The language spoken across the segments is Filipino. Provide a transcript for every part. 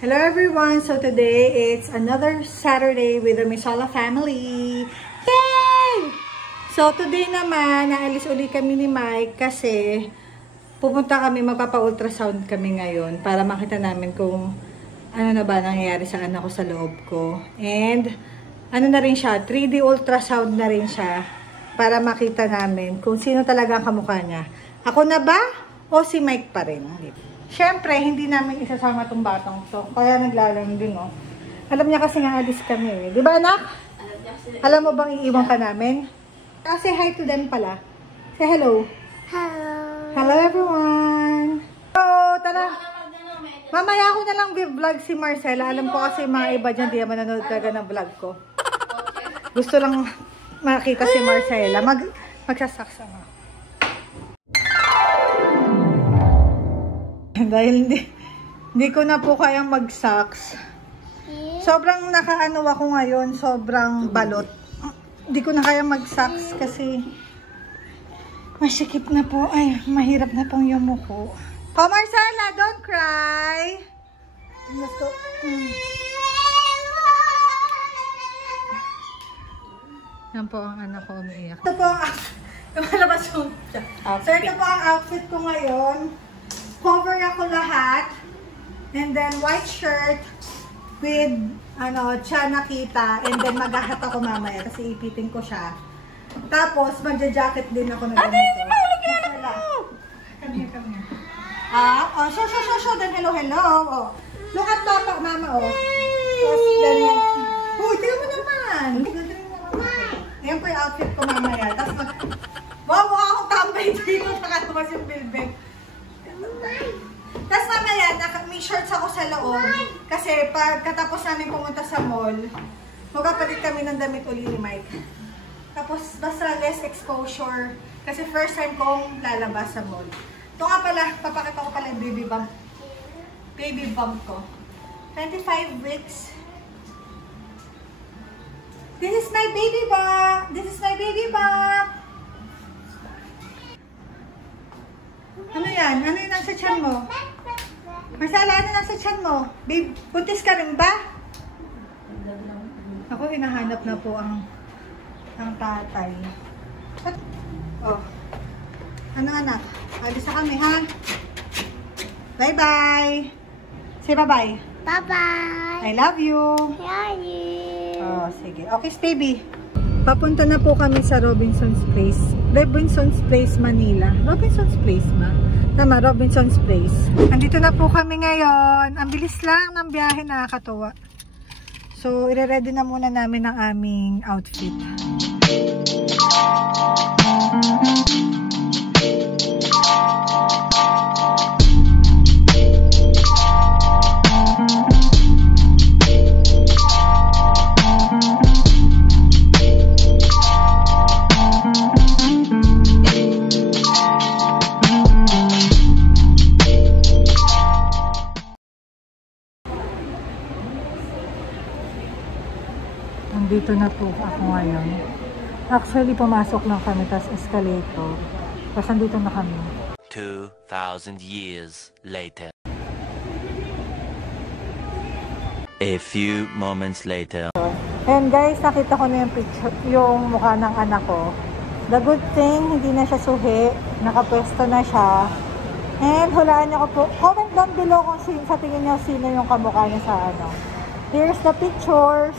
Hello everyone! So today, it's another Saturday with the Misala family. Yay! So today naman, naalis uli kami ni Mike kasi pupunta kami, magpapa-ultrasound kami ngayon para makita namin kung ano na ba nangyayari sa anak ko sa loob ko. And ano na rin siya, 3D ultrasound na rin siya para makita namin kung sino talaga ang kamukha niya. Ako na ba o si Mike pa rin? Siyempre, hindi namin isasama tong batang to. Kaya naglalang din, oh. Alam niya kasi nga alis kami, eh. Di ba, anak? Alam mo bang iiwan ka namin? Say hi to them pala. Say hello. Hello. Hello, everyone. So, tara. Mamaya ako na lang vlog si Marcela. Alam ko kasi mga iba dyan, di naman nanonood talaga ng vlog ko. Gusto lang makita si Marcela. Magsasaksa nga. Dahil hindi ko na po kayang mag-socks. Sobrang nakaano ako ngayon, sobrang balot. Hindi ko na kaya mag-socks kasi masikip na po. Ay, mahirap na pong yumuko. Oh, Marcela, don't cry. Let's go. Yan po ang anak ko umiiyak. Ito po ang lumalabas yung so, ito po ang outfit ko ngayon. Cover ako lahat. And then white shirt with tiyan nakita. And then maghahat ako mamaya kasi ipitin ko siya. Tapos magja-jacket din ako na ganito. Ate, hindi mahulog yan ako! Come here. Show. Then hello. Oh. Look at Papa, Mama, oh. Tapos ganyan. Uy, tingnan mo naman. Ayan po yung outfit ko mamaya. Tapos wow, akong tambay dito. Nakalabas yung bilbig. Tapos mamaya, may shorts ako sa loob. Kasi pagkatapos namin pumunta sa mall, magpapalit kami ng damit uli ni Mike. Tapos basta less exposure. Kasi first time kong lalabas sa mall. Ito nga pala, papakita ko pala yung baby bump. Baby bump ko. 25 weeks. This is my baby bump. Ano yan? Ano yung nasa tiyan mo? Marcela, ano nasa tiyan mo? Babe, buntis ka rin ba? Ako, hinahanap na po ang tatay. Oh. Ano anak? Alis na kami, ha? Bye-bye! Say bye-bye! Bye-bye! I love you! Love you! Oh, sige. Okay, baby. Papunta na po kami sa Robinson's Place. Robinson's Place, Manila. Robinson's Place ma? Tama, Robinson's Place. Andito na po kami ngayon. Ang bilis lang ng biyahe, nakakatuwa. So, ire-ready na muna namin ang aming outfit. Dito na po ako ngayon. Actually, pumasok lang kami, tas escalator. Tapos andito na kami. 2,000 years later. A few moments later. And guys, nakita ko na yung picture, yung mukha ng anak ko. The good thing, hindi na siya suhi. Nakapwesto na siya. And hulaan niyo ko po. Comment down below kung sa tingin niyo sino yung kamukha niya sa ano. Here's the pictures.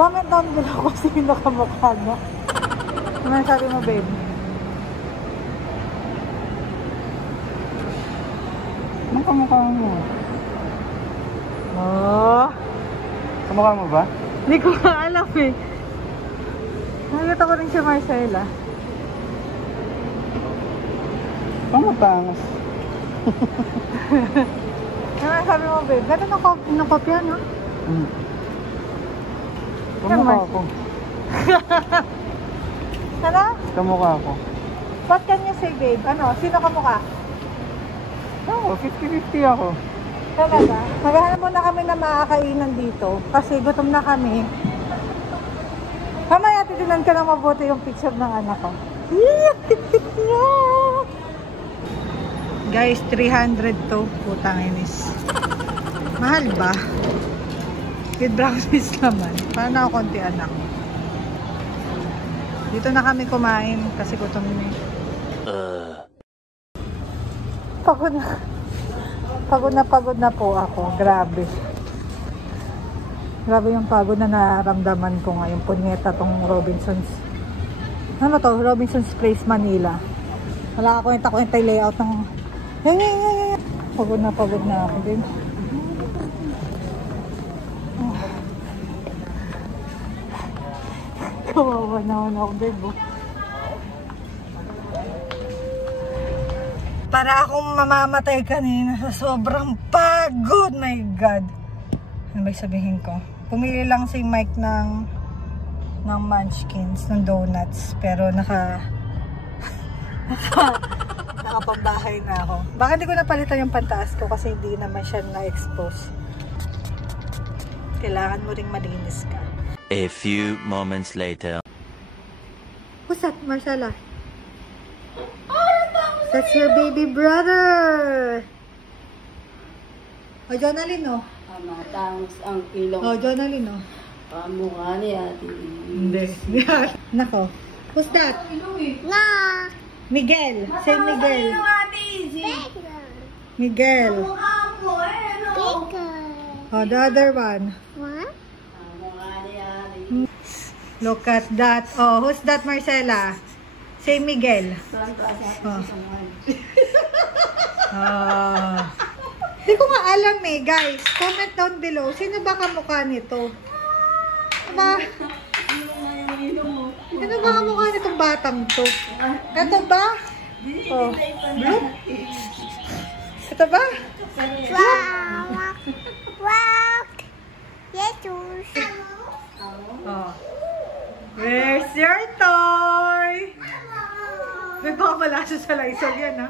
Comment down below kung sino kamukha mo. Ano sabi mo, babe? Anong kamukha mo? Oh! Kamukha mo ba? Hindi ko alam eh. Nakita ko rin si Marcela. Pamatangas. Ano sabi mo, babe? Gano'n ang kopya, no? Kamukha ko. Ano? Kamukha ko. What can you say, babe? Ano? Sino kamukha? Oo, 50-50 ako. Talaga? Maghahanap muna kami na makakainan dito. Kasi gutom na kami. Mamaya titinan ka lang mabuti yung picture ng anak ko. Guys, 300 to. Putang inis. Mahal ba? With breakfast naman. Paano ako konti anak? Dito na kami kumain kasi gutom na. Pagod na po ako. Grabe. Grabe yung pagod na naramdaman ko ngayon. Punyeta tong Robinson's. Ano to? Robinson's Place, Manila. Wala ako yung layout ng... Pagod na ako din. Kawawa naman ako, babe. Para akong mamamatay kanina sa sobrang pagod. My God. Ano ba sabihin ko? Pumili lang si Mike ng munchkins, ng donuts. Pero nakapambahay na ako. Baka hindi ko napalitan yung pantaas ko kasi hindi naman siya na-expose. Kailangan mo ring malinis ka. A few moments later. Who's that, Marcela? That's your baby brother! O, Jonalyn, o. Matangos ang kilong O, Jonalyn, o. mukha niya. Hindi. Nako. Who's that? Na. Miguel. Say Miguel. Bigger. Miguel. Bigger. Oh, the other one. What? Look at that. Oh, who's that, Marcela? Say Miguel. Oh. Hindi ko nga alam eh, guys. Comment down below. Sino ba kamukha nito? Sino ba kamukha nitong batang to? Ito ba? Oh. Bloop? Ito ba? Wow. Wow. Jesus. Oh. Where's your toy? May baka malaso sa Lysol yan, ha?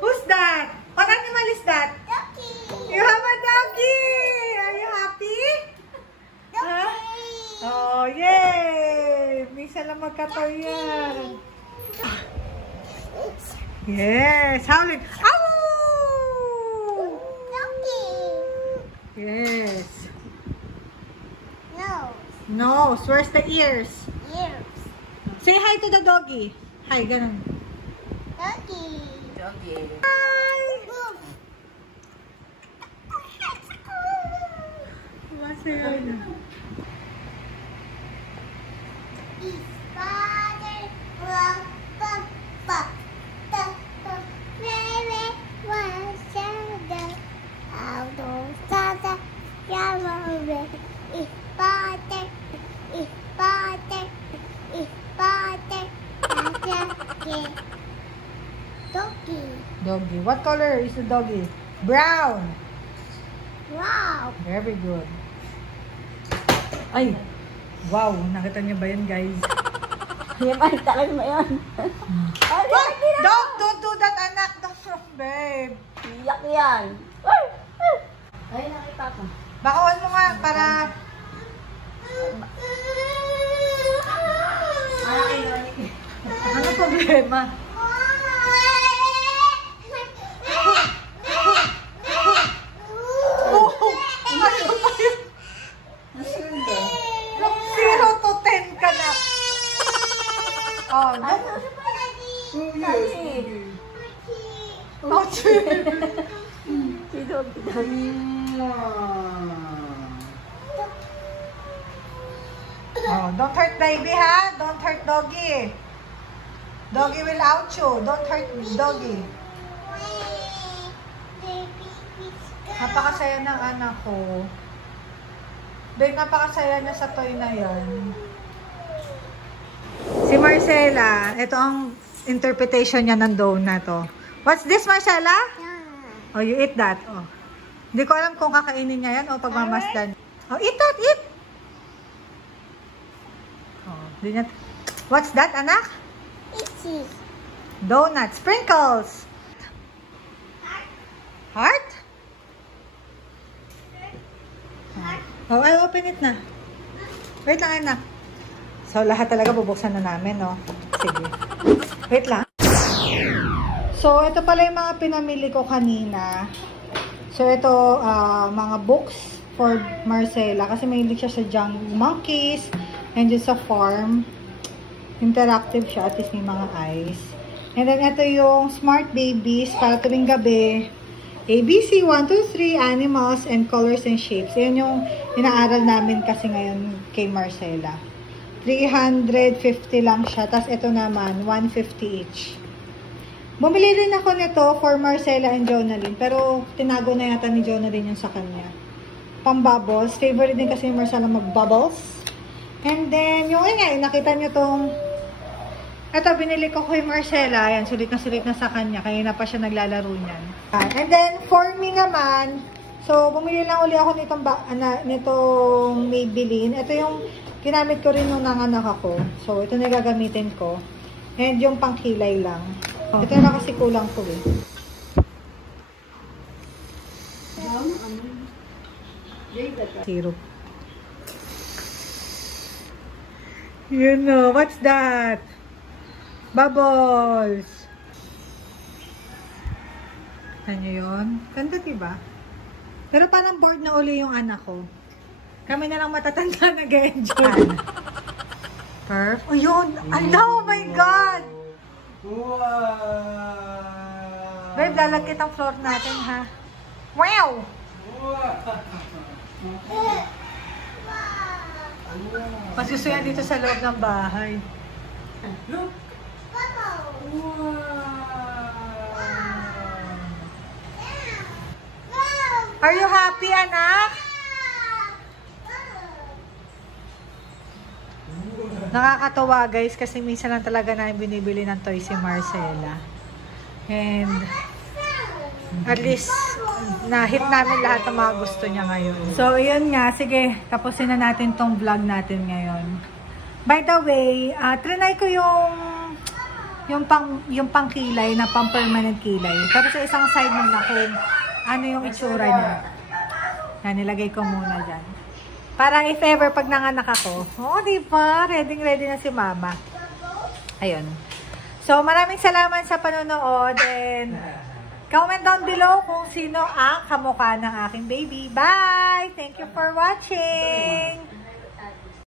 Who's that? What animal is that? Ducky. You have a doggy! Are you happy? Huh? Oh, yay! Misa lang magkatoy yan. Yes! Howling! Ow! Ducky. Yes. No. Nose. Where's the ears? Ears. Say hi to the doggy. Hi, ganun. Ducky. Hi! What's your name? Father, rock, pop, pop, pop, pop, baby, one shadow, out of Santa, Yamaha, if father, Doggy. Doggy. What color is the doggy? Brown. Wow. Very good. Ay! Wow! Nakita niyo ba yun, guys? Yan ay, talag mo yan. What? Don't do that, anak! Don't, babe. Iyak yan. Ay, nakita ko. Bakawan mo nga para... Ano problema? Oh, ano ba yun? 0 to 10 ka na. Oh, no? Oh, oh, don't hurt baby, ha? Don't hurt doggy. Doggy will out you. Don't hurt doggy. Napakasaya ng anak ko. Babe, napakasaya niya sa toy na yan. Si Marcela, ito ang interpretation niya ng donut, oh. What's this, Marcela? Oh, you eat that. Oh. Hindi ko alam kung kakainin niya yan o pagmamasdan. Oh, eat that, eat! Oh, di niya... What's that, anak? Itchy. Donut. Sprinkles. Heart? Oh, I open it na. Wait lang, anak. So, lahat talaga bubuksan na namin, no? Sige. Wait lang. So, ito pala yung mga pinamili ko kanina. So, ito, mga books for Marcela. Kasi mahilig siya sa Jungle Monkeys. And dyan sa farm. Interactive siya. At least may mga eyes. And then, ito yung Smart Babies para tuwing gabi. ABC, 1, 2, 3, Animals, and Colors and Shapes. Yan yung inaaral namin kasi ngayon kay Marcela. 350 lang siya. Tapos, ito naman, 150 each. Bumili rin ako nito for Marcela and Jonalyn. Pero, tinago na yata ni Jonalyn yung sa kanya. Pang-bubbles. Favorite din kasi ni Marcela mag-bubbles. And then, yung nga, nakita nyo tong ito, binili ko kay Marcela. Ayan, sulit na sa kanya. Kaya na pa siya naglalaro niyan. And then, for me naman, so, bumili lang uli ako nitong Maybelline. Ito yung ginamit ko rin nung nanganak ako. So, ito na gagamitin ko. And yung pangkilay lang. Ito na kasi kulang ko eh. Syrup. You know, what's that? Bubbles! Ano yun? Ganda diba? Pero parang bored na uli yung anak ko. Kami na lang matatanda nag-enjoy. Perf. Oh yun! Oh my God! Wow! Babe, lalagkit ang floor natin ha. Wow! Masusuyan dito sa loob ng bahay. Look! Are you happy, anak? Nakakatawa guys kasi minsan lang talaga namin binibili ng toy si Marcela. And at least na-hit namin lahat ng mga gusto niya ngayon. So, yun nga. Sige, tapusin na natin tong vlog natin ngayon. By the way, trinay ko yung pang-kilay na pang-permanent kilay. Pero sa isang side mo na kung ano yung itsura niya. Yan, nilagay ko muna dyan. Parang if ever pag nanganak ako, diba? Ready na si mama. Ayun. So, maraming salamat sa panonood and comment down below kung sino ang kamukha ng aking baby. Bye! Thank you for watching!